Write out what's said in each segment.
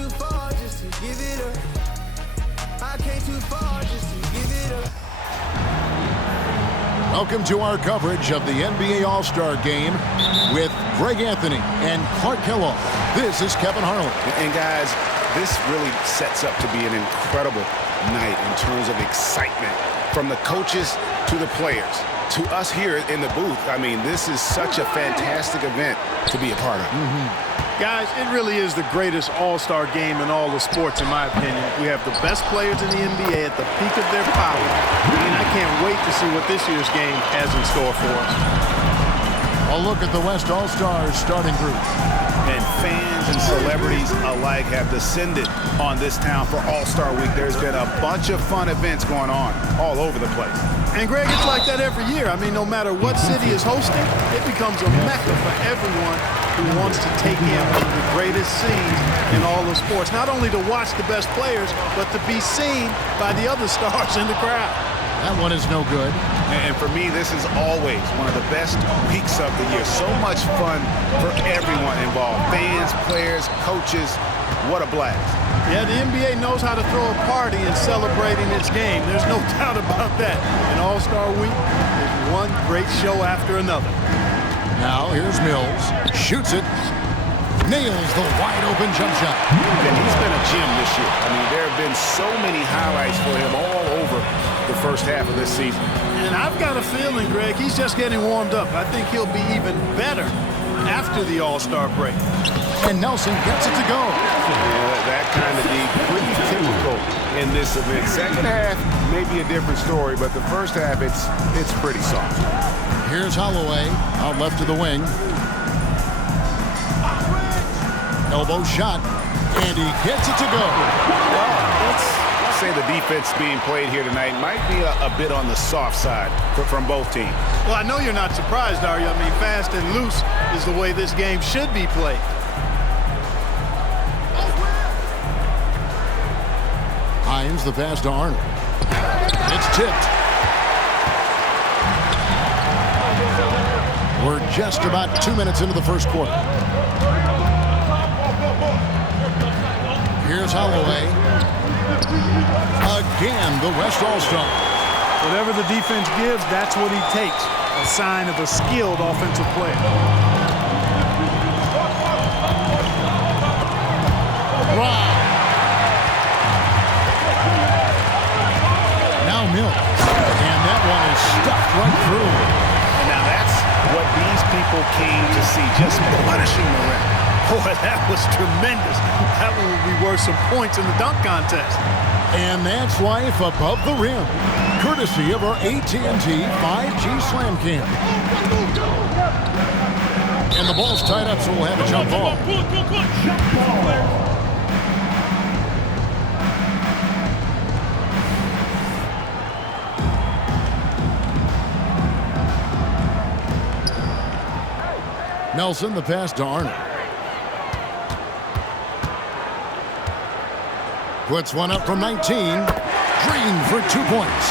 too far just to give it up. I came too far just to give it up. Welcome to our coverage of the NBA All-Star Game with Greg Anthony and Clark Kellogg. This is Kevin Harlan. And guys, this really sets up to be an incredible night in terms of excitement from the coaches to the players to us here in the booth. I mean, this is such a fantastic event to be a part of. Guys, it really is the greatest all-star game in all the sports, in my opinion. We have the best players in the NBA at the peak of their power. And I can't wait to see what this year's game has in store for us. A look at the West All-Stars starting group. And fans and celebrities alike have descended on this town for All-Star Week. There's been a bunch of fun events going on all over the place. And, Greg, it's like that every year. I mean, no matter what city is hosting, it becomes a mecca for everyone who wants to take in one of the greatest scenes in all of sports. Not only to watch the best players, but to be seen by the other stars in the crowd. That one is no good. And for me, this is always one of the best weeks of the year. So much fun for everyone involved. Fans, players, coaches. What a blast. Yeah, the NBA knows how to throw a party in celebrating its game. There's no doubt about that. And All-Star Week is one great show after another. Now here's Mills. Shoots it. Nails the wide-open jump shot. And he's been a gem this year. I mean, there have been so many highlights for him all over the first half of this season. And I've got a feeling, Greg, he's just getting warmed up. I think he'll be even better after the All-Star break. And Nelson gets it to go. Yeah, that kind of deep, pretty typical in this event. Second half, maybe a different story, but the first half, it's pretty soft. Here's Holloway out left to the wing. Elbow shot, and he gets it to go. Let's say the defense being played here tonight might be a bit on the soft side from both teams. Well, I know you're not surprised, are you? I mean, fast and loose is the way this game should be played. Hines the pass to Arnold. It's tipped. We're just about 2 minutes into the first quarter. Here's Holloway. Again, the West All-Star. Whatever the defense gives, that's what he takes. A sign of a skilled offensive player. Wow. Now Mills. And that one is stuffed right through. And now that's what these people came to see, just punishing the rim. Boy, that was tremendous. That one would be worth some points in the dunk contest. And that's life above the rim, courtesy of our AT&T 5G Slam Cam. And the ball's tied up, so we'll have a jump ball. Nelson, the pass to Arnold. Puts one up from 19. Green for 2 points.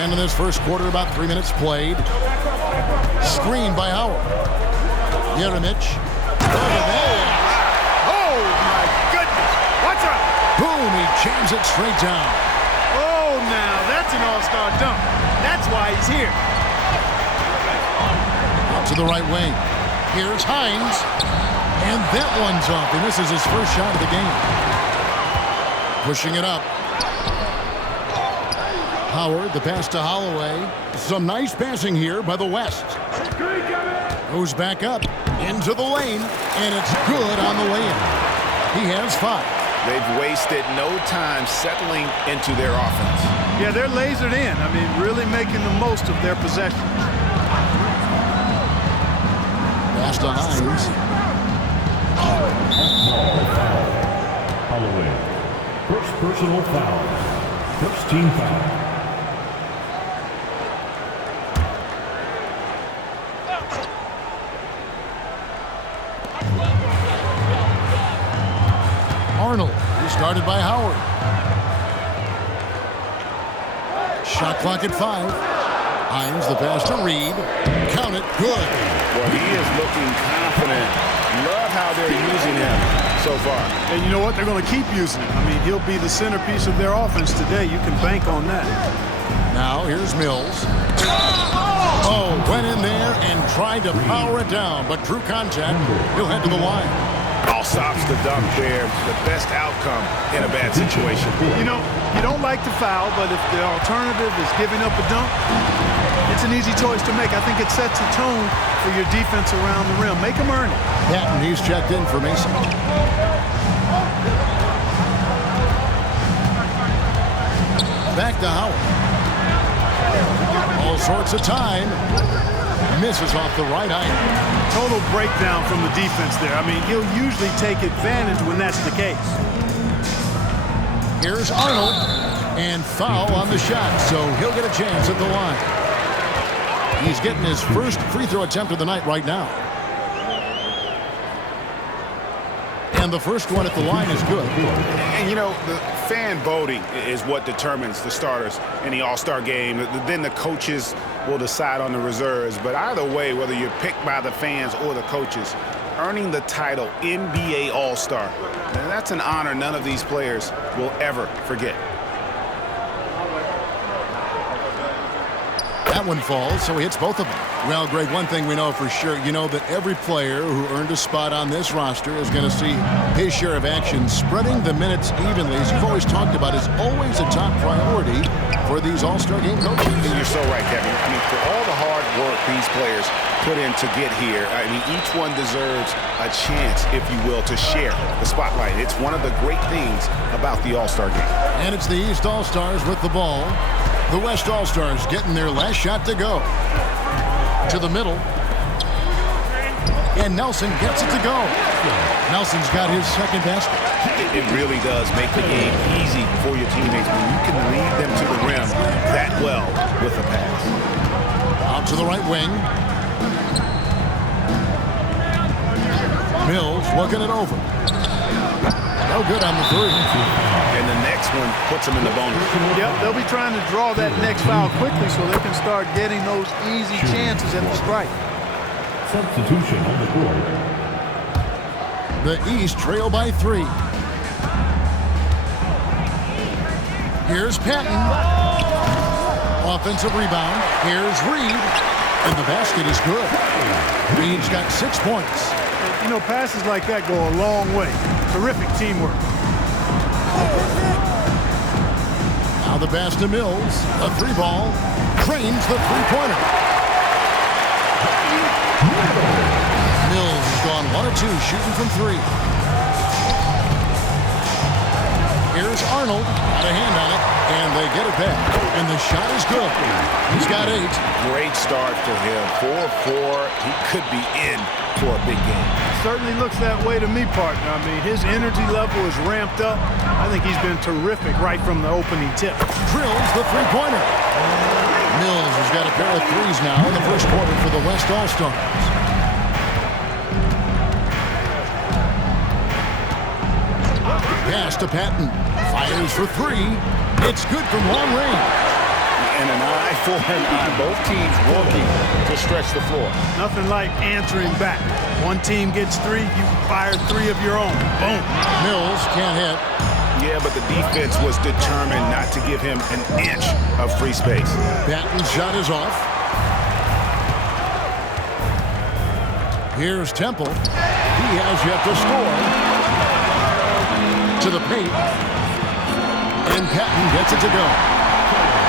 And in this first quarter, about 3 minutes played. Screen by Howard. Jeremic. Oh, my goodness. What's up? Boom, he jams it straight down. Oh, now that's an all-star dunk. That's why he's here. Out to the right wing. Here's Hines. And that one's off, and this is his first shot of the game. Pushing it up. Howard, the pass to Holloway. Some nice passing here by the West. Goes back up into the lane, and it's good on the way in. He has 5. They've wasted no time settling into their offense. Yeah, they're lasered in. I mean, really making the most of their possession. Pass to Hines. Holloway. First personal foul. First team foul. Arnold, he started by Howard. Shot clock at 5. Hines, the pass to Reed. Count it, good. Well, he is looking confident. Love how they're using him so far. And you know what? They're going to keep using him. I mean, he'll be the centerpiece of their offense today. You can bank on that. Now here's Mills. Oh, went in there and tried to power it down, but drew contact. He'll head to the line. Stops the dunk there. The best outcome in a bad situation. You know, you don't like to foul, but if the alternative is giving up a dunk, it's an easy choice to make. I think it sets a tone for your defense around the rim. Make them earn it. Patton, he's checked in for Mason. Back to Howard. All sorts of time. Misses off the right eye. Total breakdown from the defense there. I mean, he'll usually take advantage when that's the case. Here's Arnold. And foul on the shot, so he'll get a chance at the line. He's getting his first free throw attempt of the night right now. And the first one at the line is good. And, you know, the fan voting is what determines the starters in the All-Star game. Then the coaches will decide on the reserves. But either way, whether you're picked by the fans or the coaches, earning the title NBA All-Star, that's an honor none of these players will ever forget. That one falls, so he hits both of them. Well, Greg, one thing we know for sure, you know that every player who earned a spot on this roster is going to see his share of action. Spreading the minutes evenly, as you've always talked about, is always a top priority for these All-Star game coaches. And you're so right, Kevin. I mean, for all the hard work these players put in to get here, I mean, each one deserves a chance, if you will, to share the spotlight. It's one of the great things about the All-Star game. And it's the East All-Stars with the ball. The West All-Stars getting their last shot to go. To the middle. And Nelson gets it to go. Nelson's got his second basket. It really does make the game easy for your teammates when you can lead them to the rim that well with a pass. Out to the right wing. Mills looking it over. No good on the three. And the next one puts them in the bonus. Yep, they'll be trying to draw that next foul quickly so they can start getting those easy chances at the strike. Substitution on the court. The East trail by 3. Here's Patton. Offensive rebound. Here's Reed. And the basket is good. Reed's got 6 points. You know, passes like that go a long way. Terrific teamwork. Now the pass to Mills. A 3-ball. Trains the three-pointer. Mills has gone 1 of 2 shooting from 3. Here's Arnold. Got a hand on it. And they get it back. And the shot is good. He's got 8. Great start for him. 4-4. He could be in for a big game. Certainly looks that way to me, partner. I mean, his energy level is ramped up. I think he's been terrific right from the opening tip. Drills the three-pointer. Mills has got a pair of threes now in the first quarter for the West All-Stars. Pass to Patton. Fires for 3. It's good from long range. And an eye for an eye. Both teams working to stretch the floor. Nothing like answering back. One team gets 3, you fire 3 of your own. Boom. Mills can't hit. Yeah, but the defense was determined not to give him an inch of free space. Patton's shot is off. Here's Temple. He has yet to score. To the paint. And Patton gets it to go.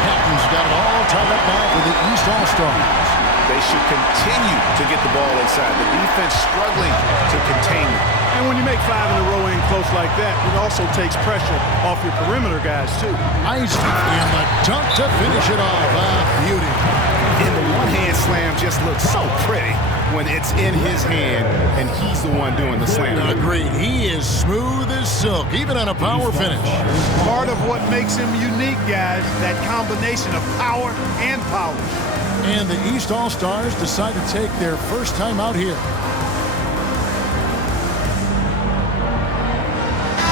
Patton's got it all tied up now for the East All-Stars. They should continue to get the ball inside. The defense struggling to contain it. And when you make 5 in a row in close like that, it also takes pressure off your perimeter guys, too. Nice. And the dunk to finish it off. Beauty. And the one-hand slam just looks so pretty when it's in his hand and he's the one doing the slam. Agreed. He is smooth as silk, even on a power finish. Part of what makes him unique, guys, that combination of power and power. And the East All-Stars decide to take their first time out here.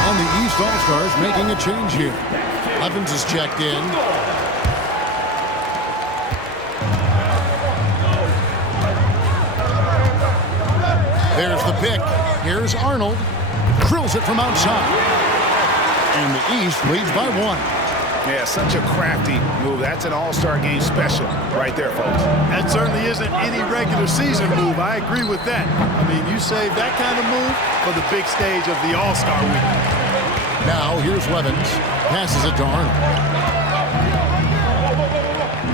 And the East All-Stars making a change here. Evans is checked in. There's the pick. Here's Arnold. Drills it from outside. And the East leads by 1. Yeah, such a crafty move. That's an all-star game special right there, folks. That certainly isn't any regular season move. I agree with that. I mean, you save that kind of move for the big stage of the All-Star Week. Now here's Levens. Passes it to Arnold.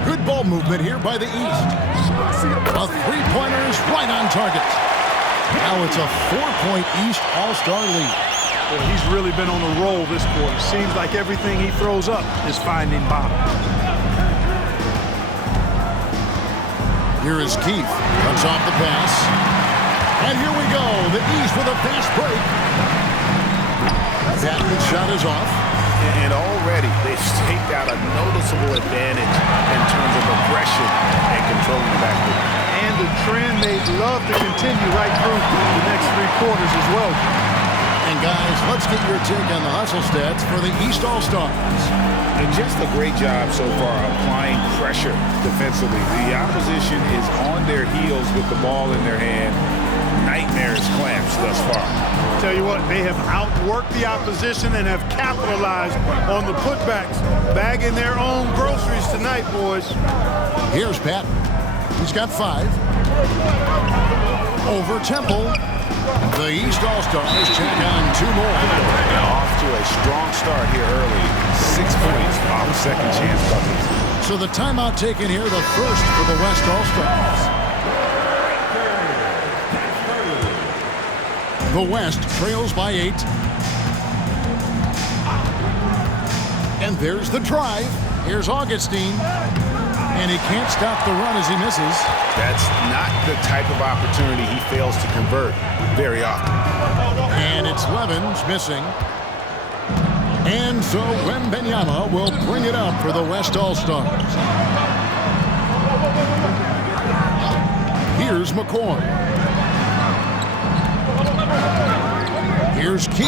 Good ball movement here by the East. A three-pointer's right on target. Now it's a 4-point East All-Star lead. Well, he's really been on a roll this quarter. Seems like everything he throws up is finding bottom. Here is Keith. Cuts off the pass. And here we go. The East with a fast break. That shot is off. And already they've staked out a noticeable advantage in terms of aggression and controlling the backcourt. And the trend they'd love to continue right through the next 3 quarters as well. And guys, let's get your take on the hustle stats for the East All-Stars. And just a great job so far applying pressure defensively. The opposition is on their heels with the ball in their hand. Nightmares clamps thus far. Tell you what, they have outworked the opposition and have capitalized on the putbacks. Bagging their own groceries tonight, boys. Here's Patton. He's got 5. Over Temple. The East All-Stars check on 2 more. Off to a strong start here early. 6 points off second chance buckets. So the timeout taken here, the first for the West All-Stars. The West trails by 8. And there's the drive. Here's Augustine. And he can't stop the run as he misses. That's not the type of opportunity he fails to convert very often. And it's Levens missing. And so Wembanyama will bring it up for the West All-Stars. Here's McCoy. Here's Keith.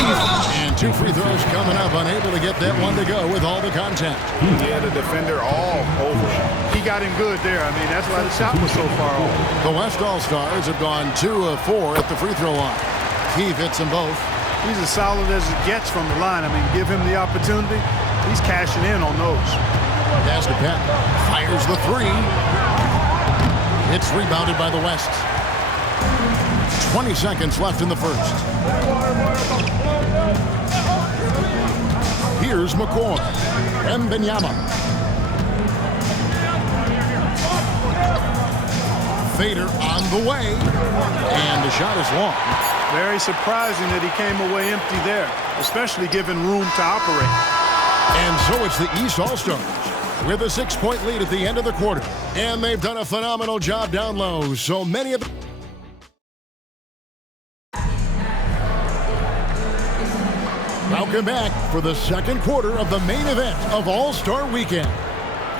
And 2 free throws coming up. Unable to get that one to go with all the contact. He had a defender all over him. He got him good there. I mean, that's why the shot was so far off. The West All-Stars have gone 2 of 4 at the free throw line. Keith hits them both. He's as solid as it gets from the line. I mean, give him the opportunity. He's cashing in on those. Pass to Patton. Fires the 3. It's rebounded by the West. 20 seconds left in the first. Here's McCoy. Wembanyama. Fader on the way. And the shot is long. Very surprising that he came away empty there, especially given room to operate. And so it's the East All-Stars with a 6-point lead at the end of the quarter. And they've done a phenomenal job down low. So many of the... Welcome back for the second quarter of the main event of All-Star Weekend.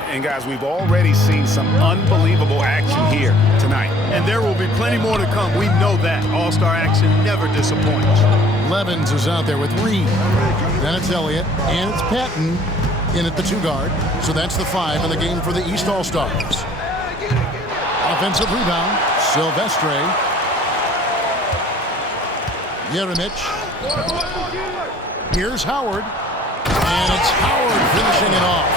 And guys, we've already seen some unbelievable action here tonight. And there will be plenty more to come. We know that. All-Star action never disappoints. Levens is out there with Reed. Then it's Elliott. And it's Patton in at the 2 guard. So that's the 5 in the game for the East All-Stars. Offensive rebound. Silvestre. Jeremic. Here's Howard. And it's Howard finishing it off.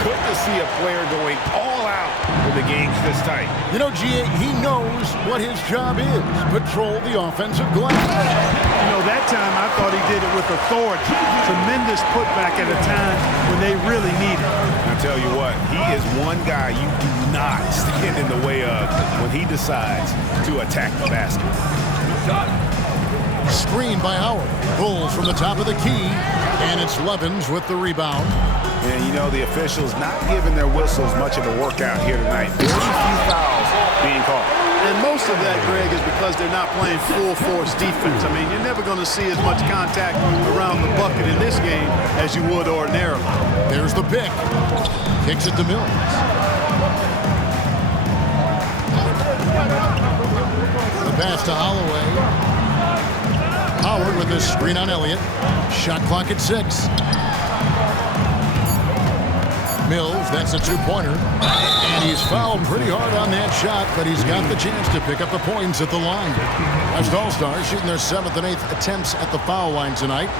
Good to see a player going all out when the game's this tight. You know, G.A., he knows what his job is. Patrol the offensive glass. You know, that time I thought he did it with authority. Tremendous putback at a time when they really need it. I tell you what, he is one guy you do not stand in the way of when he decides to attack the basket. Screen by Howard. Pulls from the top of the key. And it's Levens with the rebound. And, you know, the officials not giving their whistles much of a workout here tonight. Very few fouls being called. And most of that, Greg, is because they're not playing full-force defense. I mean, you're never going to see as much contact around the bucket in this game as you would ordinarily. There's the pick. Kicks it to Mills. The pass to Holloway. Howard with his screen on Elliott. Shot clock at 6. Mills, that's a two-pointer. And he's fouled pretty hard on that shot, but he's got the chance to pick up the points at the line. West All-Stars shooting their 7th and 8th attempts at the foul line tonight.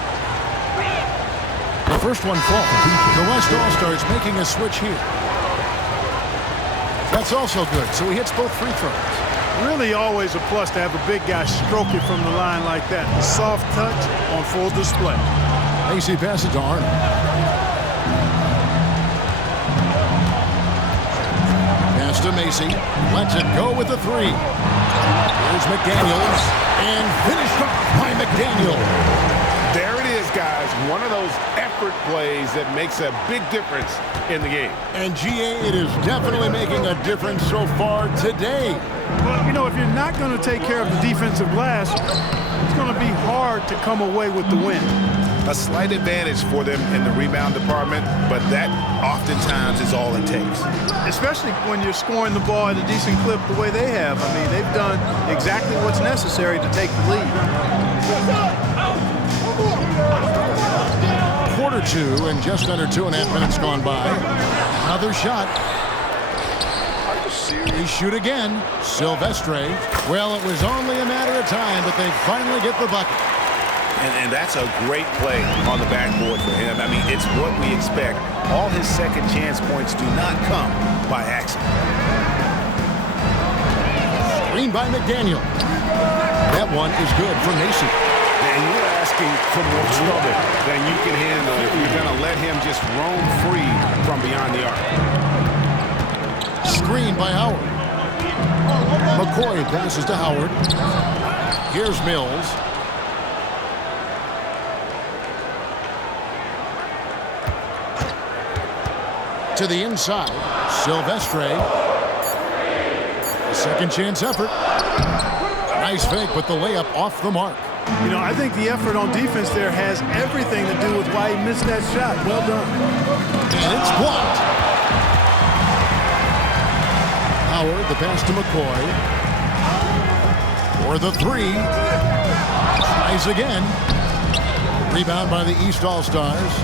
The first one falls. The West All-Stars making a switch here. That's also good, so he hits both free throws. Really always a plus to have a big guy stroke it from the line like that. The soft touch on full display. Macy passes to Arnold. Pass to Macy. Lets it go with the three. Here's McDaniels. And finished off by McDaniel. There it is, guys. One of those effort plays that makes a big difference in the game. And GA, it is definitely making a difference so far today. Well, you know, if you're not going to take care of the defensive glass, it's going to be hard to come away with the win. A slight advantage for them in the rebound department, but that oftentimes is all it takes. Especially when you're scoring the ball at a decent clip the way they have. I mean, they've done exactly what's necessary to take the lead. Quarter two and just under 2.5 minutes gone by. Another shot. They shoot again. Silvestre. Well, it was only a matter of time, but they finally get the bucket. And that's a great play on the backboard for him. I mean, it's what we expect. All his second chance points do not come by accident. Screen by McDaniel. That one is good for Macy. And you're asking for more trouble than you can handle if you're going to let him just roam free from beyond the arc. Screen by Howard. McCoy passes to Howard. Here's Mills. To the inside. Silvestre. Second chance effort. Nice fake, but the layup off the mark. You know, I think the effort on defense there has everything to do with why he missed that shot. Well done. And it's blocked. Howard, the pass to McCoy. For the three. Tries again. Rebound by the East All-Stars.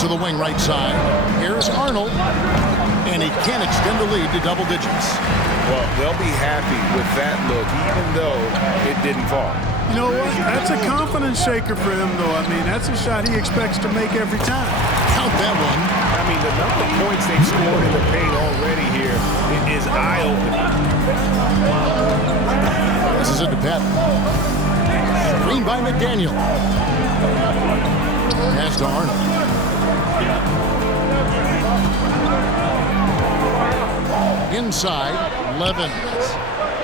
To the wing right side. Here's Arnold. And he can't extend the lead to double digits. Well, they'll be happy with that look, even though it didn't fall. You know what? That's a confidence shaker for him, though. I mean, that's a shot he expects to make every time. Count that one. I mean, the number of points they've scored in the paint already here is eye-opening. This is it to Pat. Screen by McDaniel. Pass to Arnold. Inside, Levens.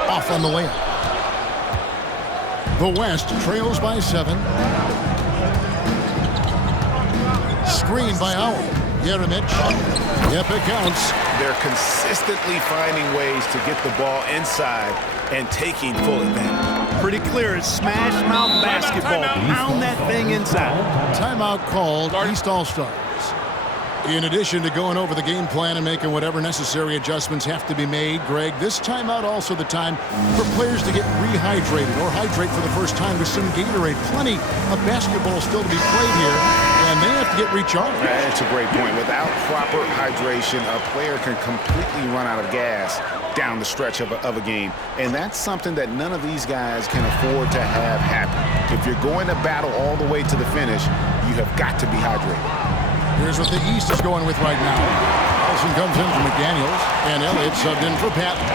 Off on the layup. The West trails by 7. Screen by Howard. Jeremic. Yep, it counts. They're consistently finding ways to get the ball inside and taking full advantage. Pretty clear. It's smash mouth basketball. Pound that thing inside. Timeout called. East All-Stars. In addition to going over the game plan and making whatever necessary adjustments have to be made, Greg, this timeout also the time for players to get rehydrated or hydrate for the first time with some Gatorade. Plenty of basketball still to be played here, and they have to get recharged. That's a great point. Without proper hydration, a player can completely run out of gas down the stretch of a game, and that's something that none of these guys can afford to have happen. If you're going to battle all the way to the finish, you have got to be hydrated. Here's what the East is going with right now. Olsen comes in for McDaniels, and Elliott subbed in for Patton.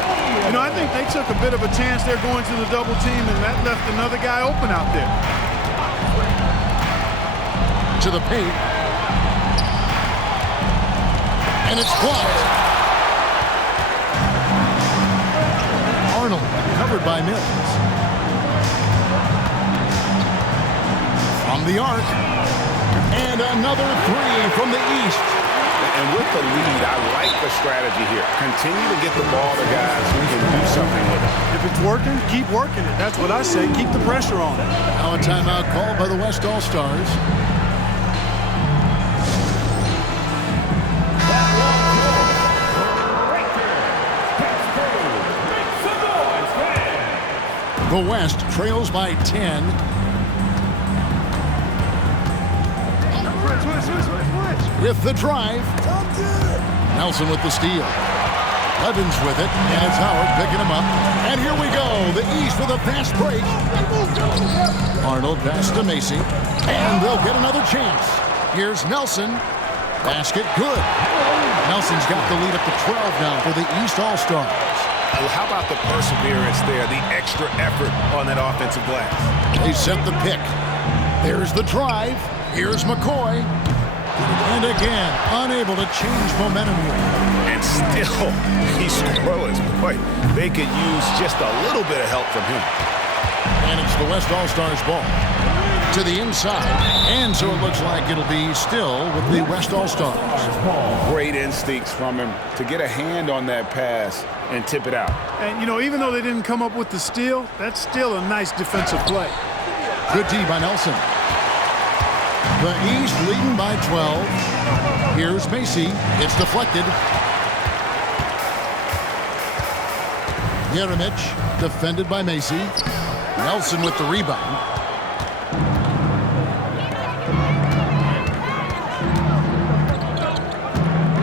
You know, I think they took a bit of a chance there going to the double team, and that left another guy open out there. To the paint. And it's blocked. Arnold covered by Mills. From the arc. And another three from the East. And with the lead, I like the strategy here. Continue to get the ball to guys who can do something with it. If it's working, keep working it. That's what I say. Keep the pressure on it. Now a timeout called by the West All-Stars. The West trails by 10. Switch. with the drive. Nelson with the steal. Evans with it, and it's Howard picking him up. And here we go. The East with a fast break. Arnold pass to Macy, and they'll get another chance. Here's Nelson. Basket good. Nelson's got the lead up to 12 now for the East All-Stars. Well, how about the perseverance there, the extra effort on that offensive glass? They set the pick. There's the drive. Here's McCoy. And again, unable to change momentum here. And still, he's scoreless. Boy, they could use just a little bit of help from him. And it's the West All-Stars ball. To the inside. And so it looks like it'll be still with the West All-Stars. Great instincts from him to get a hand on that pass and tip it out. And, you know, even though they didn't come up with the steal, that's still a nice defensive play. Good D by Nelson. The East leading by 12. Here's Macy. It's deflected. Jeremic defended by Macy. Nelson with the rebound.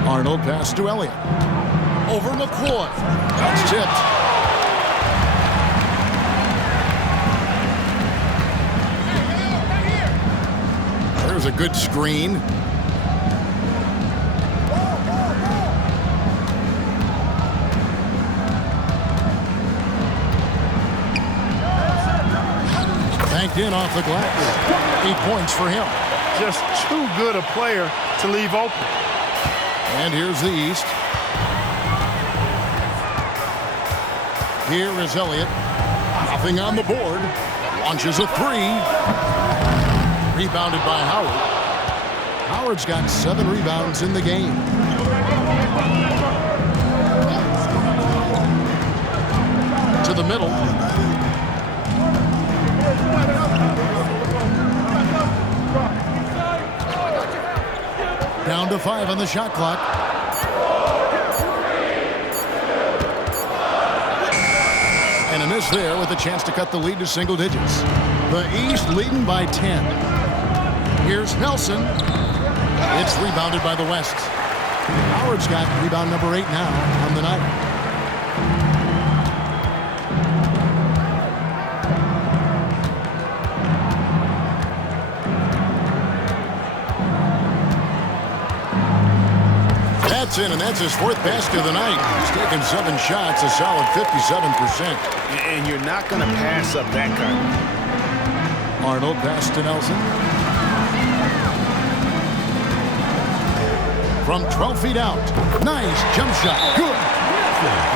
Arnold pass to Elliott. Over McCoy. That's tipped. There's a good screen. Banked in off the glass. 8 points for him. Just too good a player to leave open. And here's the East. Here is Elliott. Nothing on the board. Launches a three. Rebounded by Howard. Howard's got 7 rebounds in the game. To the middle. Down to 5 on the shot clock. And a miss there with a chance to cut the lead to single digits. The East leading by 10. Here's Nelson. It's rebounded by the West. Howard's got rebound number 8 now on the night. That's in, and that's his 4th basket of the night. He's taken 7 shots, a solid 57%. And you're not going to pass up that kind of. Arnold pass to Nelson. From 12 feet out. Nice jump shot. Good.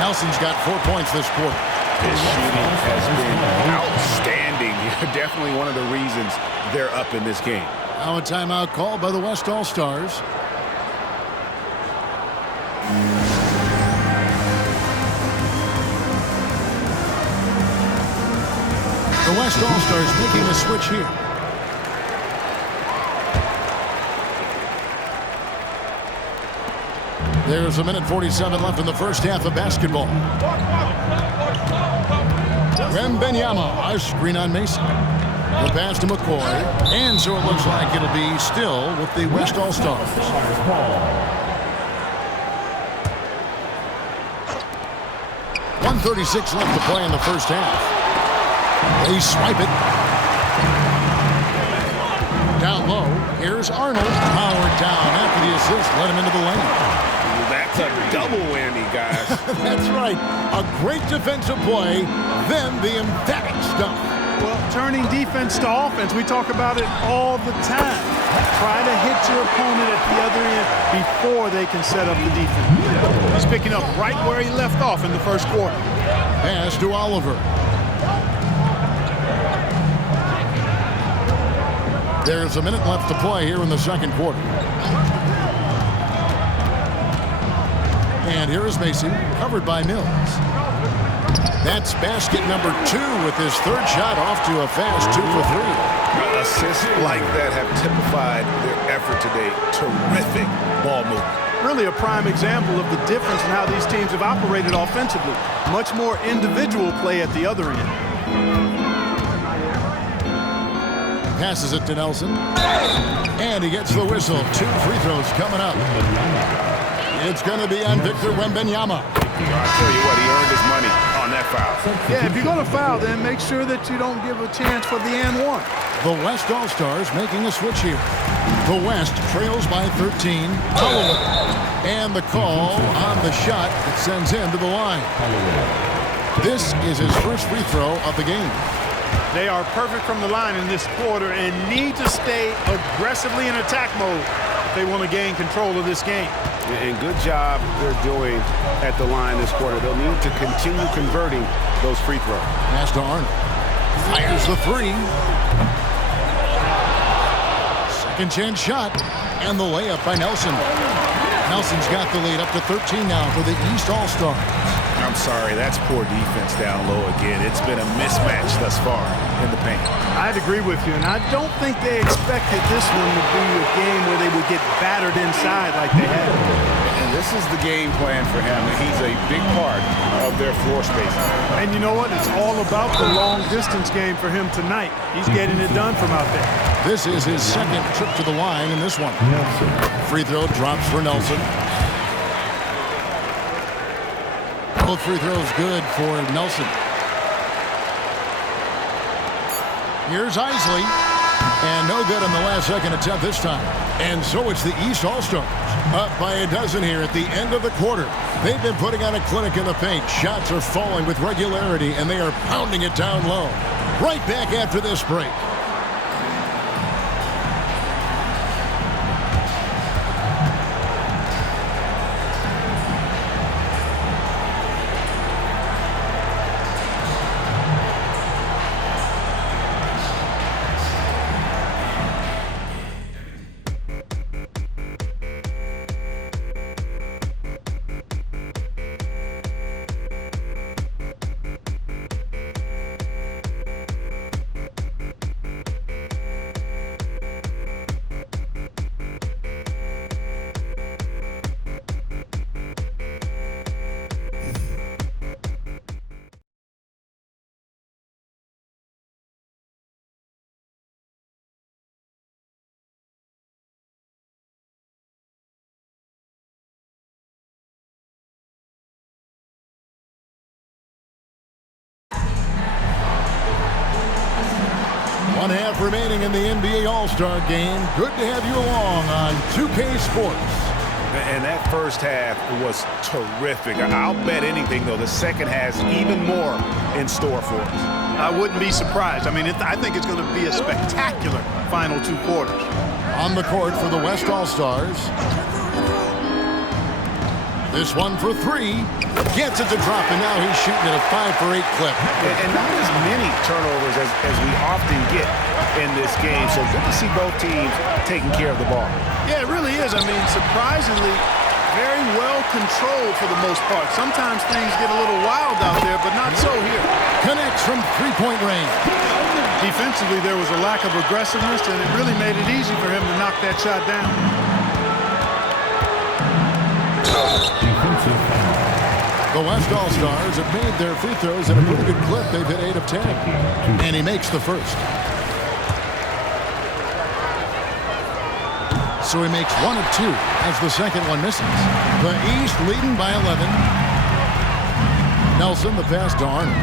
Nelson's got 4 points this quarter. His shooting has been outstanding. Definitely one of the reasons they're up in this game. Now a timeout called by the West All-Stars. The West All-Stars making a switch here. There's 1:47 left in the first half of basketball. Wembanyama, a screen on Mason. The pass to McCoy. And so it looks like it'll be still with the West All-Stars. 1:36 left to play in the first half. They swipe it. Down low. Here's Arnold. Howard down after the assist. Let him into the lane. That's a double whammy, guys. That's right. A great defensive play, then the emphatic stuff. Well, turning defense to offense, we talk about it all the time. Try to hit your opponent at the other end before they can set up the defense. He's picking up right where he left off in the first quarter. Pass to Oliver. There's a minute left to play here in the second quarter. And here is Macy, covered by Mills. That's basket number 2 with his 3rd shot off to a fast 2 for 3. Assists like that have typified their effort today. Terrific ball movement. Really a prime example of the difference in how these teams have operated offensively. Much more individual play at the other end. Passes it to Nelson. And he gets the whistle. 2 free throws coming up. It's going to be on Victor Wembanyama. I tell you what, he earned his money on that foul. Yeah, if you're going to foul, then make sure that you don't give a chance for the and one. The West All-Stars making a switch here. The West trails by 13. Holloway. And the call on the shot that sends him to the line. This is his first free throw of the game. They are perfect from the line in this quarter and need to stay aggressively in attack mode if they want to gain control of this game. And good job they're doing at the line this quarter. They'll need to continue converting those free throws. Pass to Arnold. Fires the 3. Second chance shot. And the layup by Nelson. Nelson's got the lead up to 13 now for the East All-Stars. I'm sorry, that's poor defense down low again. It's been a mismatch thus far in the paint. I'd agree with you, and I don't think they expected this one to be a game where they would get battered inside like they had. And this is the game plan for him. He's a big part of their floor spacing. And you know what? It's all about the long-distance game for him tonight. He's getting it done from out there. This is his second trip to the line in this one. Free throw drops for Nelson. Both free throws good for Nelson. Here's Isley. And no good on the last second attempt this time. And so it's the East All-Stars. Up by a dozen here at the end of the quarter. They've been putting on a clinic in the paint. Shots are falling with regularity, and they are pounding it down low. Right back after this break. One half remaining in the NBA All-Star game. Good to have you along on 2K Sports. And that first half was terrific. I'll bet anything, though, the second has even more in store for us. I wouldn't be surprised. I mean, I think it's going to be a spectacular final 2 quarters. On the court for the West All-Stars. This one for 3. Gets it to drop, and now he's shooting at a 5-for-8 clip. And not as many turnovers as we often get in this game. So good to see both teams taking care of the ball. Yeah, it really is. I mean, surprisingly, very well controlled for the most part. Sometimes things get a little wild out there, but not so here. Connects from 3-point range. Defensively, there was a lack of aggressiveness, and it really made it easy for him to knock that shot down. The West All-Stars have made their free throws at a pretty good clip. They've hit 8 of 10. And he makes the first. So he makes 1 of 2 as the second one misses. The East leading by 11. Nelson, the pass to Arnold.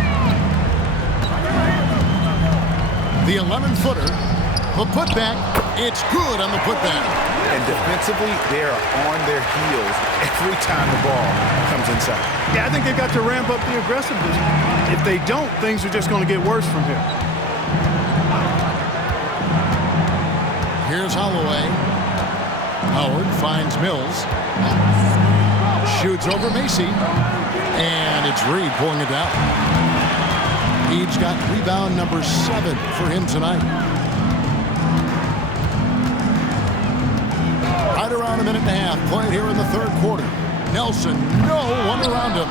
The 11-footer. The putback. It's good on the putback. And defensively, they are on their heels every time the ball comes inside. Yeah, I think they've got to ramp up the aggressiveness. If they don't, things are just going to get worse from here. Here's Holloway. Howard finds Mills. Shoots over Macy. And it's Reed pulling it down. Reed's got rebound number 7 for him tonight. Right around a minute and a half played here in the third quarter. Nelson, no one around him.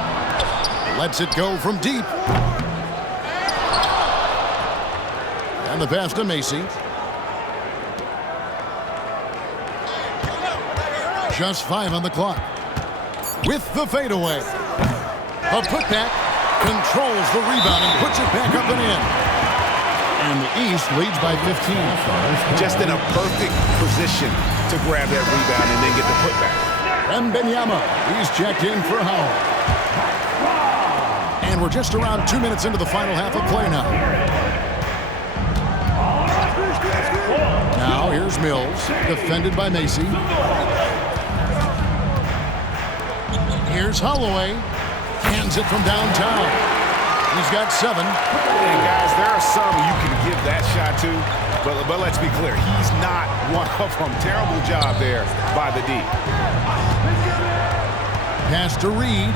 Lets it go from deep. And the pass to Macy. Just 5 on the clock. With the fadeaway. A putback. Controls the rebound and puts it back up and in. And the East leads by 15. Just in a perfect position to grab that rebound and then get the putback. Wembanyama, he's checked in for Howard. And we're just around 2 minutes into the final half of play now. Now here's Mills, defended by Macy. Here's Holloway, hands it from downtown. He's got 7. And guys, there are some you can give that shot to, but let's be clear, he's not one of them. Terrible job there by the D. Pass to Reed.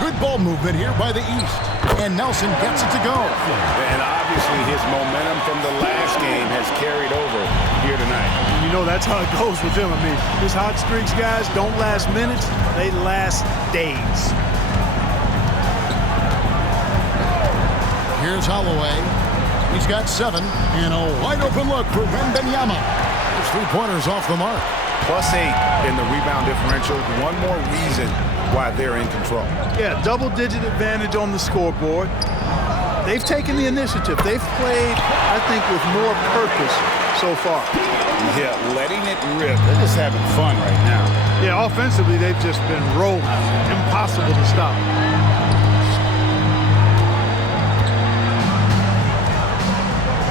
Good ball movement here by the East. And Nelson gets it to go. And obviously his momentum from the last game has carried over here tonight. You know, that's how it goes with him. I mean, his hot streaks, guys, don't last minutes. They last days. Here's Holloway. He's got 7. And a wide open look for Wembanyama. His three-pointers off the mark. +8 in the rebound differential. One more reason why they're in control. Yeah, double-digit advantage on the scoreboard. They've taken the initiative. They've played, I think, with more purpose so far. Yeah, letting it rip. They're just having fun right now. Yeah, offensively, they've just been rolling. Impossible to stop.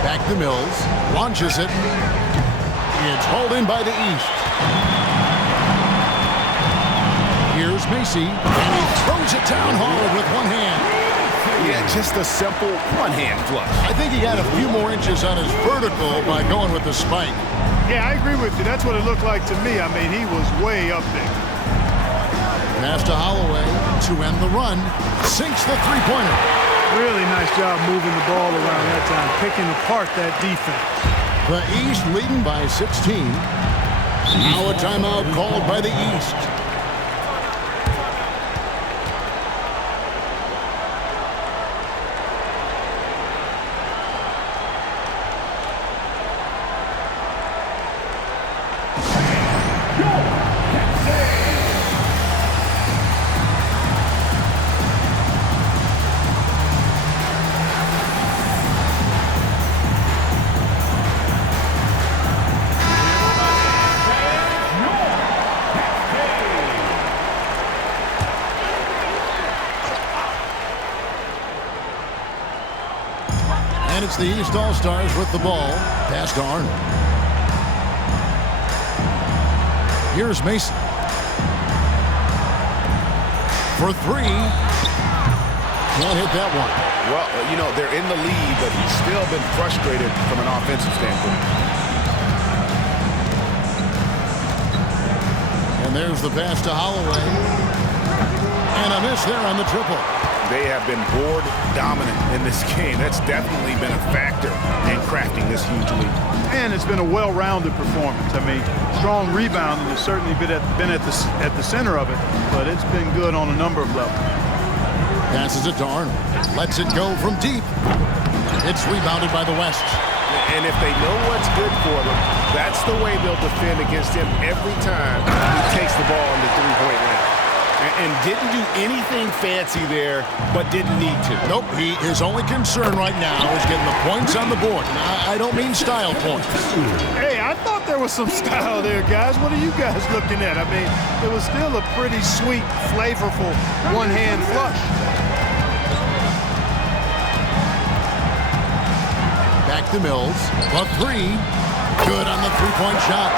Back to Mills. Launches it. It's hauled in by the East. Here's Macy, and he throws it down hard with one hand. Yeah, just a simple one-hand flush. I think he got a few more inches on his vertical by going with the spike. Yeah, I agree with you. That's what it looked like to me. I mean, he was way up there. Pass to Holloway to end the run. Sinks the three-pointer. Really nice job moving the ball around that time, picking apart that defense. The East leading by 16. Now a timeout called by the East. And it's the East All-Stars with the ball. Pass to Arnold. Here's Mason. For 3. Can't hit that one. Well, you know, they're in the lead, but he's still been frustrated from an offensive standpoint. And there's the pass to Holloway. And a miss there on the triple. They have been board dominant in this game. That's definitely been a factor in crafting this huge lead. And it's been a well-rounded performance. I mean, strong rebounding has certainly been at the center of it, but it's been good on a number of levels. Passes it to Arnold. Lets it go from deep. It's rebounded by the West. And if they know what's good for them, that's the way they'll defend against him every time he takes the ball in the three-point line. And didn't do anything fancy there, but didn't need to. Nope, his only concern right now is getting the points on the board. I don't mean style points. Hey, I thought there was some style there, guys. What are you guys looking at? I mean, it was still a pretty sweet, flavorful one-hand flush. Back to Mills. For 3. Good on the three-point shot.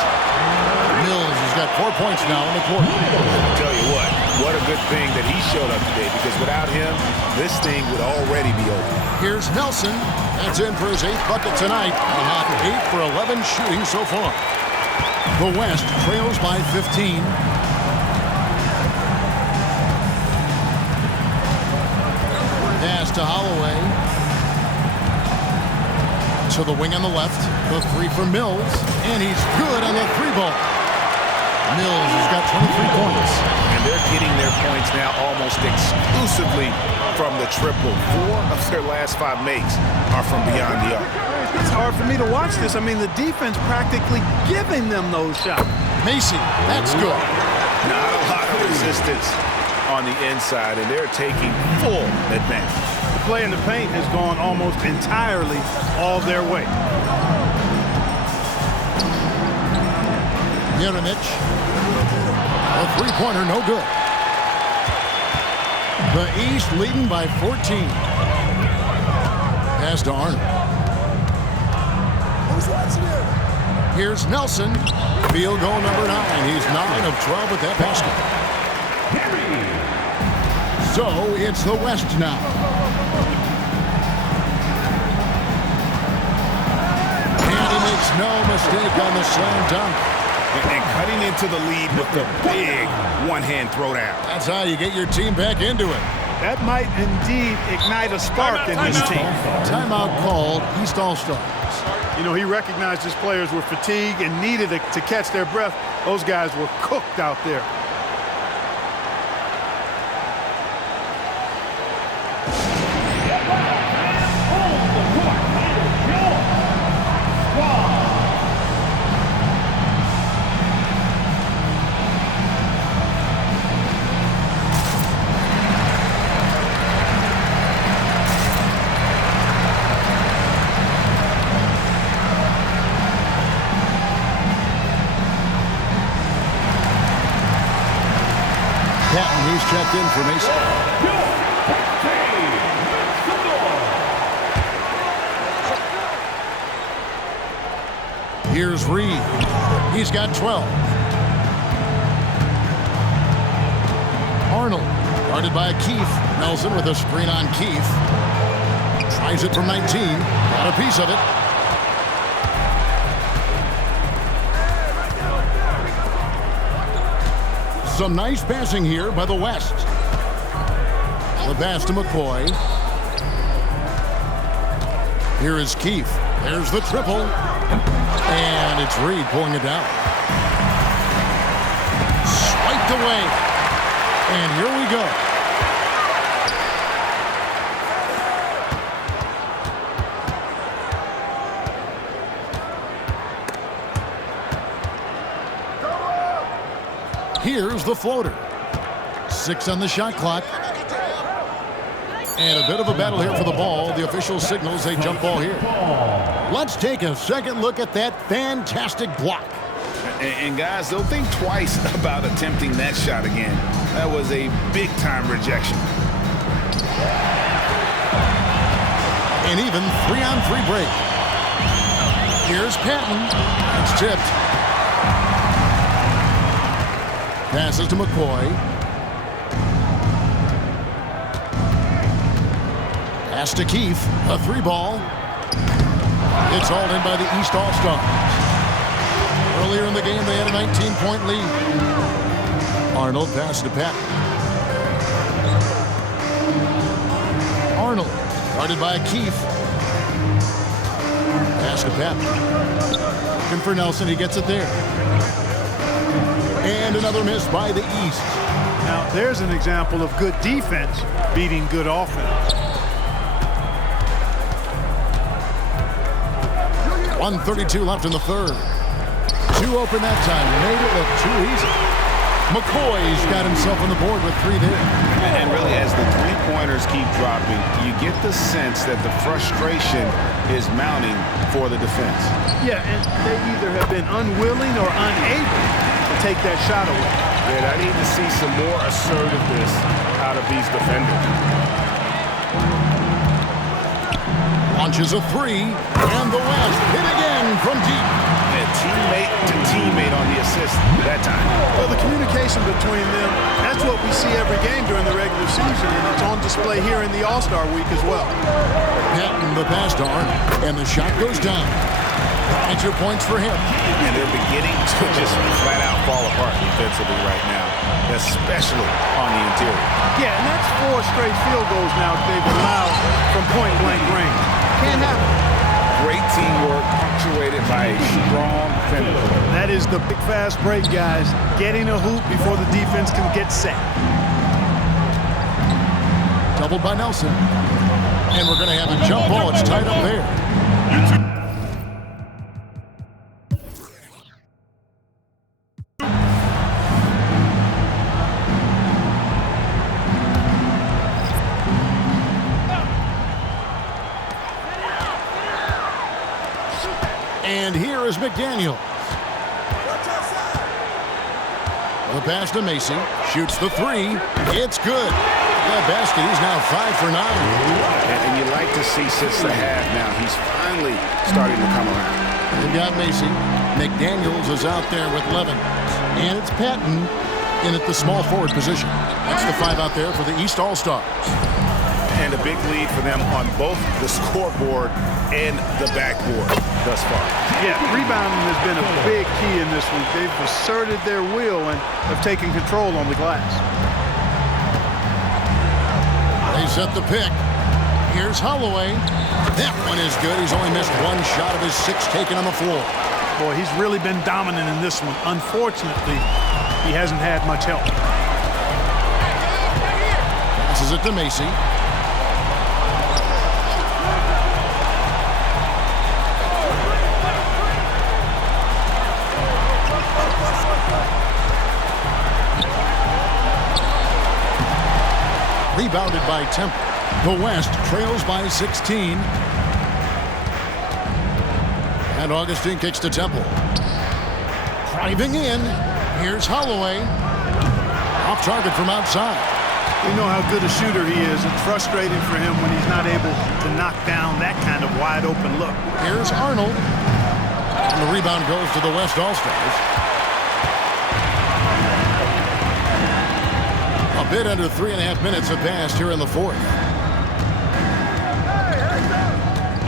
Mills has got 4 points now in the quarter. I'll tell you what a good thing that he showed up today, because without him, this thing would already be over. Here's Nelson. That's in for his 8th bucket tonight. A hot 8 for 11 shooting so far. The West trails by 15. Pass to Holloway. To the wing on the left. The 3 from Mills. And he's good on the 3-ball. Mills has got 23 points. And they're getting their points now almost exclusively from the triple. 4 of their last 5 makes are from beyond the arc. It's hard for me to watch this. I mean, the defense practically giving them those shots. Macy, that's good. Not a lot of resistance on the inside, and they're taking full advantage. play in the paint has gone almost entirely all their way. Jeremic. A three-pointer, no good. The East leading by 14. Pass to Arnold. Here's Nelson. Field goal number 9. He's 9 of 12 with that basket. So it's the West now. And he makes no mistake on the slam dunk. And cutting into the lead with the big one-hand throwdown. That's how you get your team back into it. That might indeed ignite a spark in this team. Timeout called, East All-Stars. You know, he recognized his players were fatigued and needed to catch their breath. Those guys were cooked out there. He's checked in for Mason. Here's Reed. He's got 12. Arnold, guarded by Keith. Nelson with a screen on Keith. Tries it from 19. Got a piece of it. Some nice passing here by the West. The pass to McCoy. Here is Keith. There's the triple. And it's Reed pulling it down. Swiped away. And here we go. Here's the floater. 6 on the shot clock. And a bit of a battle here for the ball. The official signals a jump ball here. Let's take a second look at that fantastic block. And guys, they'll think twice about attempting that shot again. That was a big-time rejection. An even 3-on-3 break. Here's Patton. It's tipped. Passes to McCoy. Pass to Keith. A 3-ball. It's hauled in by the East All-Stars. Earlier in the game, they had a 19-point lead. Arnold passed to Patton. Arnold, guarded by Keith. Pass to Patton. Looking for Nelson. He gets it there. And another miss by the East. Now, there's an example of good defense beating good offense. 1:32 left in the third. 2 open that time. Made it look too easy. McCoy's got himself on the board with 3 there. And really, as the three-pointers keep dropping, you get the sense that the frustration is mounting for the defense. Yeah, and they either have been unwilling or unable to take that shot away. Man, I need to see some more assertiveness out of these defenders. Launches a 3, and the West hit again from deep. And teammate to teammate on the assist that time. Well, the communication between them, that's what we see every game during the regular season, and it's on display here in the All-Star week as well. Patton the pass to Arnold, and the shot goes down. Extra points for him. And they're beginning to just flat out fall apart defensively right now, especially on the interior. Yeah, and that's 4 straight field goals now they've allowed from point-blank range. Can't happen. Great teamwork punctuated by a strong finish. That is the big fast break, guys. Getting a hoop before the defense can get set. Doubled by Nelson. And we're going to have a jump ball. It's tied up there. And here is McDaniel. The pass to Macy. Shoots the three. It's good. That basket, he's now 5 for 9. And you like to see since the half now, he's finally starting to come around. They've got Macy. McDaniels is out there with Levin. And it's Patton in at the small forward position. That's the 5 out there for the East All-Stars. And a big lead for them on both the scoreboard and the backboard thus far. Yeah, rebounding has been a big key in this week. They've asserted their will and have taken control on the glass. They set the pick. Here's Holloway. That one is good. He's only missed 1 shot of his 6 taken on the floor. Boy, he's really been dominant in this one. Unfortunately, he hasn't had much help. Passes it to Macy. Rebounded by Temple. The West trails by 16. And Augustine kicks to Temple. Driving in. Here's Holloway. Off target from outside. We know how good a shooter he is. It's frustrating for him when he's not able to knock down that kind of wide open look. Here's Arnold. And the rebound goes to the West All-Stars. A bit under 3.5 minutes have passed here in the fourth.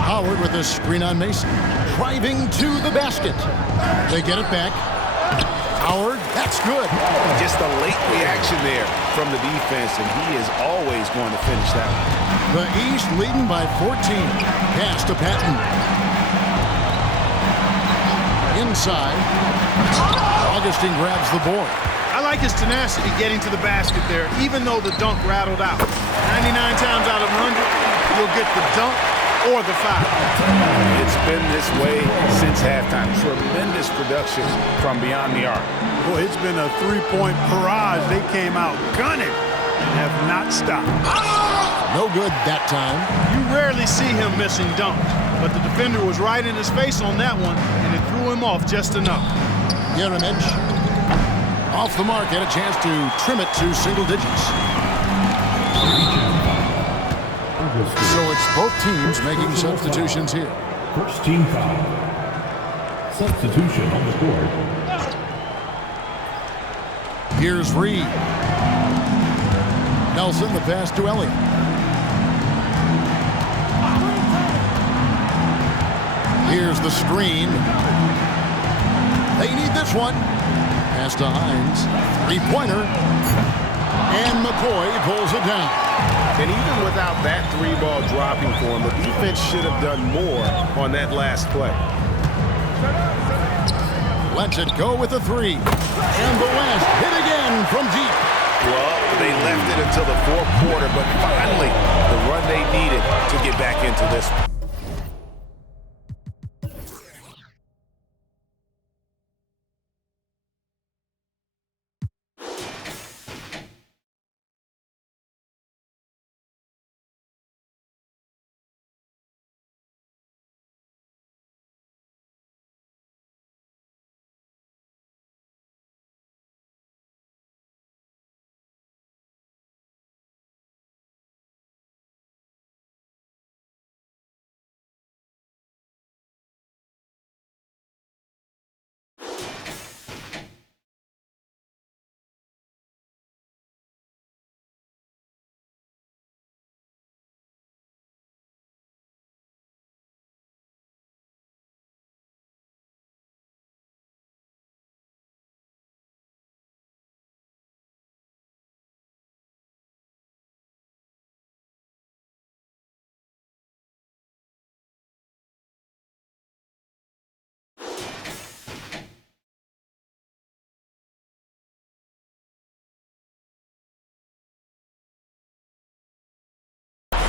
Howard with a screen on Mason. Driving to the basket. They get it back. Howard, that's good. Just a late reaction there from the defense, and he is always going to finish that one. The East leading by 14. Pass to Patton. Inside. Augustine grabs the board. I like his tenacity getting to the basket there, even though the dunk rattled out. 99 times out of 100, you'll get the dunk or the foul. It's been this way since halftime. Tremendous production from beyond the arc. Boy, it's been a three-point barrage. They came out gunning and have not stopped. No good that time. You rarely see him missing dunks, but the defender was right in his face on that one, and it threw him off just enough. Yeремich off the mark, had a chance to trim it to single digits. So it's both teams making substitutions here. First team foul. Substitution on the court. Here's Reed. Nelson, the pass to Elliott. Here's the screen. They need this one. Pass to Hines. Three-pointer. And McCoy pulls it down. And even without that 3-ball dropping for him, the defense should have done more on that last play. Lets it go with a 3. And the West hit again from deep. Well, they left it until the fourth quarter, but finally the run they needed to get back into this one.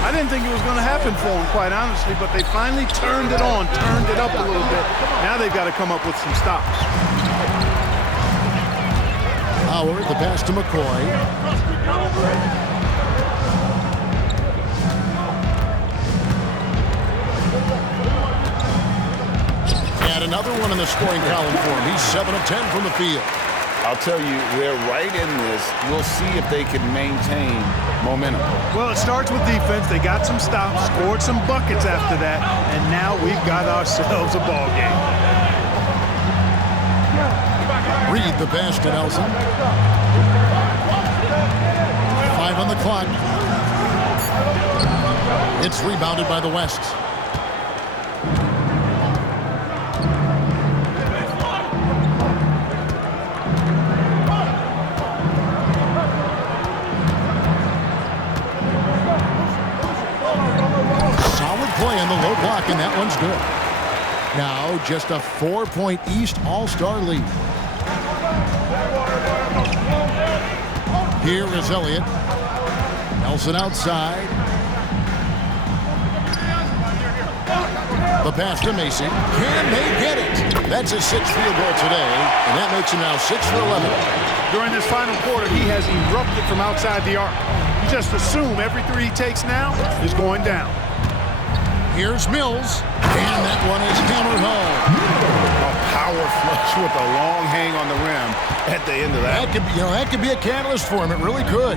I didn't think it was going to happen for them, quite honestly, but they finally turned it on, turned it up a little bit. Now they've got to come up with some stops. Howard, the pass to McCoy. another one in the scoring column for him. He's 7 of 10 from the field. I'll tell you, they're right in this. We'll see if they can maintain momentum. Well, it starts with defense. They got some stops, scored some buckets after that, and now we've got ourselves a ball game. Reed the pass to Nelson. 5 on the clock. It's rebounded by the West. Solid play on the low block, and that one's good. Now just a 4-point East All-Star lead. Here is Elliott. Nelson outside. The pass to Macy. Can they get it? That's his 6th field goal today, and that makes him now 6 for 11. During this final quarter, he has erupted from outside the arc. You just assume every three he takes now is going down. Here's Mills, and that one is hammered home. A power flush with a long hang on the rim at the end of that. That could be a catalyst for him. It really could.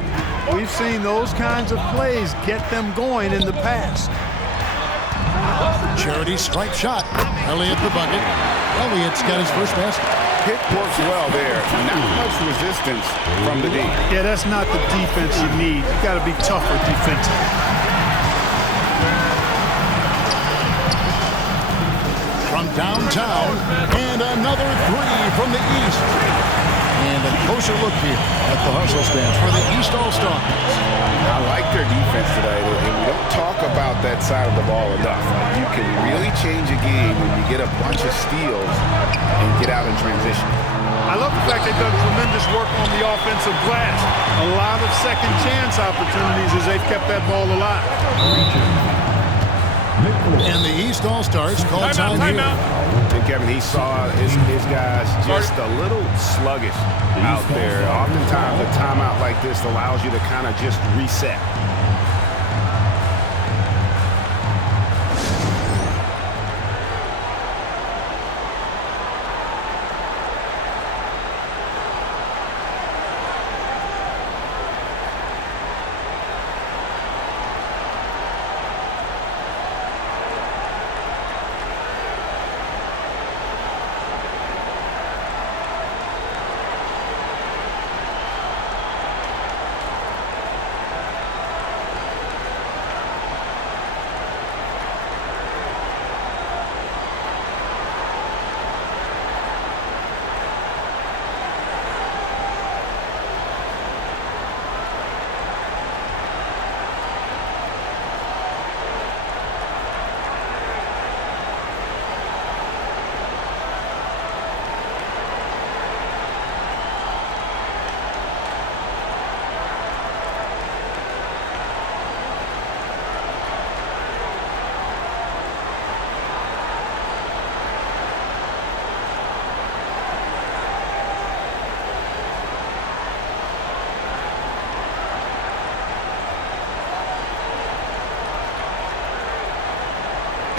We've seen those kinds of plays get them going in the past. Charity stripe shot. Elliott the bucket. Elliott's got his first basket. Pick works well there. Not much resistance from the D. Yeah, that's not the defense you need. You got to be tougher defensively. From downtown, and another 3 from the East. And a closer look here at the Hustle stands for the East All-Stars. I like their defense today, and we don't talk about that side of the ball enough. You can really change a game when you get a bunch of steals and get out in transition. I love the fact they've done tremendous work on the offensive glass. A lot of second chance opportunities as they've kept that ball alive. And the East All-Stars call time here. And Kevin, he saw his guys just a little sluggish out there. Oftentimes a timeout like this allows you to kind of just reset.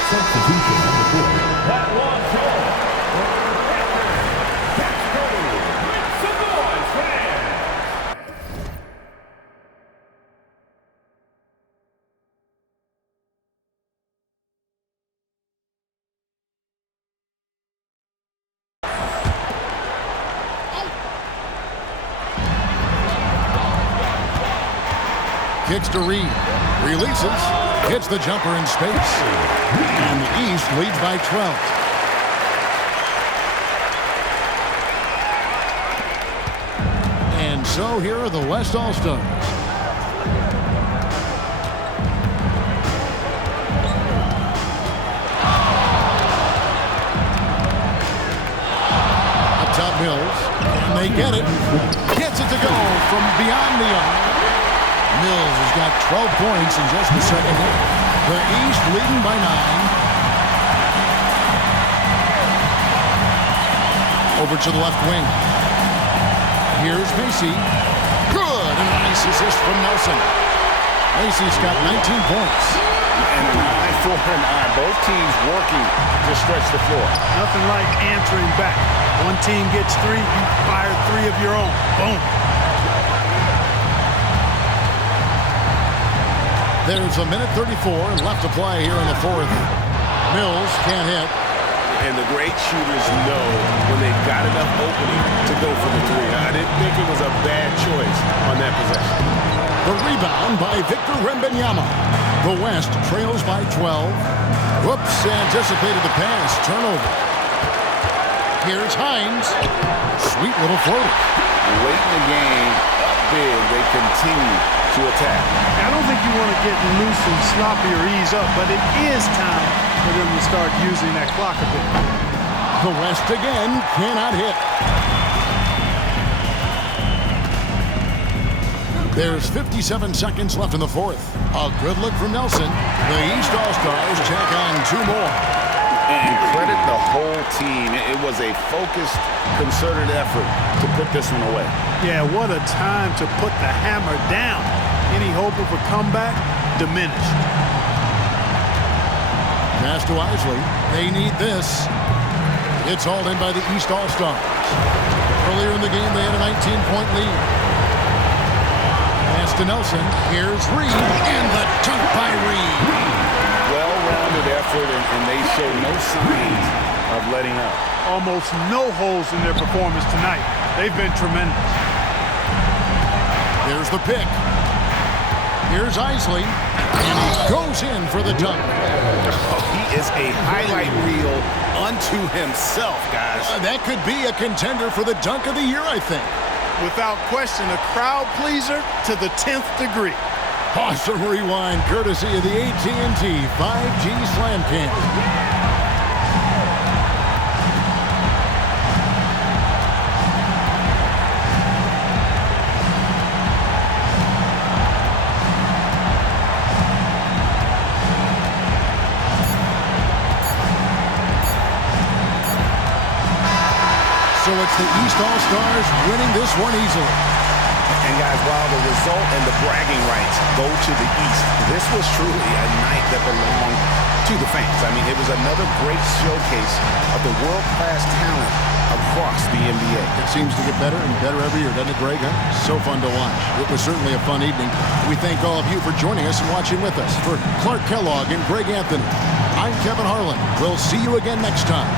Substitution on the court. That one shot. That's Cody. Make some noise, fans. Kicks to Reed. Releases. Hits the jumper in space. And the East leads by 12. And so here are the West All-Stars. Up top Mills. And they get it. Gets it to go from beyond the arc. Mills has got 12 points in just the second half. The East leading by 9. Over to the left wing. Here's Macy. Good. And a nice assist from Nelson. Macy's got 19 points. And I for an eye. Both teams working to stretch the floor. Nothing like answering back. One team gets 3, you fire 3 of your own. Boom. There's a minute 34 left to play here in the fourth. Mills can't hit. And the great shooters know when they've got enough opening to go for the 3. I didn't think it was a bad choice on that possession. The rebound by Victor Wembanyama. The West trails by 12. Whoops, anticipated the pass. Turnover. Here's Hines. Sweet little floater. Late in the game, up big, they continue to attack. I don't think you want to get loose and sloppy or ease up, but it is time for them to start using that clock a bit. The West again cannot hit. There's 57 seconds left in the fourth. A good look from Nelson. The East All-Stars check on 2 more. And credit the whole team. It was a focused, concerted effort to put this one away. Yeah, what a time to put the hammer down. Any hope of a comeback diminished. Pass to Isley. They need this. It's all in by the East All-Stars. Earlier in the game, they had a 19-point lead. Pass to Nelson. Here's Reed. And the dunk by Reed. Well-rounded effort, and they show no signs of letting up. Almost no holes in their performance tonight. They've been tremendous. There's the pick. Here's Isley. And he goes in for the dunk. He is a highlight reel unto himself, guys. That could be a contender for the dunk of the year, I think. Without question, a crowd pleaser to the 10th degree. Awesome rewind, courtesy of the AT&T 5G Slam Cam. So it's the East All-Stars winning this one easily. And guys, while the result and the bragging rights go to the East, this was truly a night that belonged to the fans. I mean, it was another great showcase of the world-class talent across the NBA. It seems to get better and better every year, doesn't it, Greg? So fun to watch. It was certainly a fun evening. We thank all of you for joining us and watching with us. For Clark Kellogg and Greg Anthony, I'm Kevin Harlan. We'll see you again next time.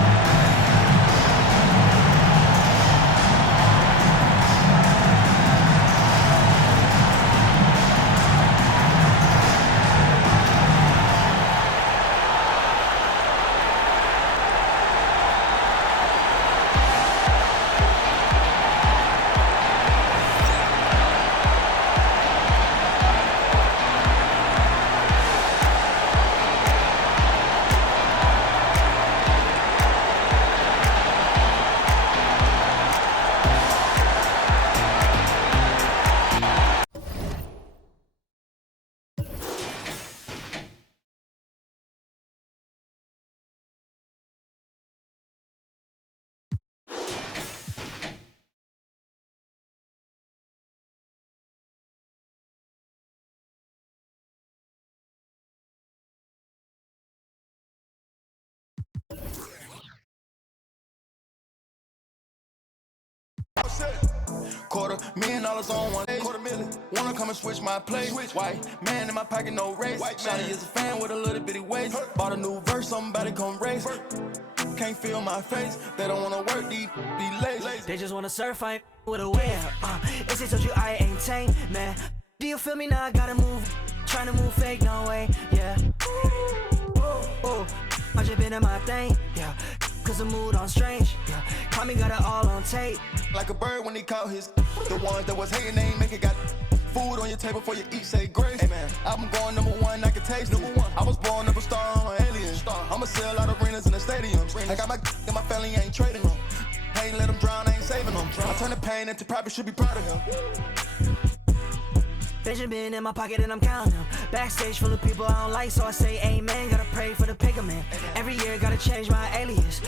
$250,000 on one day. $250,000. Wanna come and switch my place. White man in my pocket, no race. Shawty is a fan with a little bitty waist. Bought a new verse, somebody come race. Can't feel my face. They don't wanna work, these be lazy. They just wanna surf, I ain't with a wave. If they told you I ain't tame, man. Do you feel me now? I gotta move. Trying to move fake, no way, yeah. Ooh, I just been in my thing, yeah. Cause the mood on strange, yeah. Call me, got it all on tape. Like a bird when he caught his. The ones that was hating, they ain't make it. Got food on your table before you eat, say grace. Hey man, album going #1, I can taste it. I was born up a star, I'm an alien. I'ma sell out arenas in the stadiums. I got my and my family ain't trading them. I ain't let them drown, I ain't saving them. I turn the pain into profit, should be proud of him. Benjamin in my pocket and I'm counting them. Backstage full of people I don't like, so I say amen. Gotta pray for the picker man. Every year gotta change my alias.